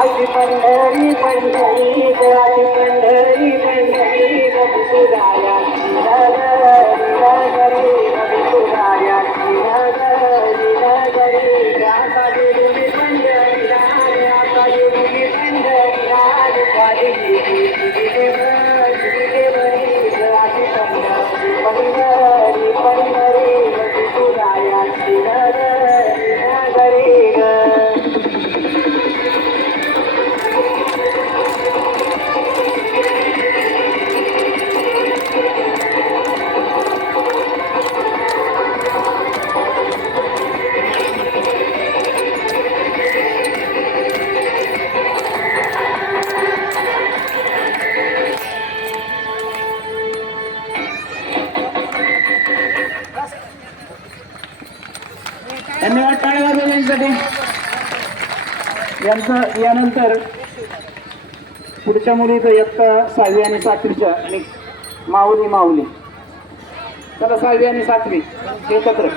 आजी पंढरी पंढरी आजी पंढरी पंढरी धन्यवाद टाळ्या वाजवण्यासाठी यांचं यानंतर पुढच्या मुली तर इयत्ता सहावी आणि सातवीच्या आणि माऊली माऊली. चला सहावी आणि सातवी. एकत्र.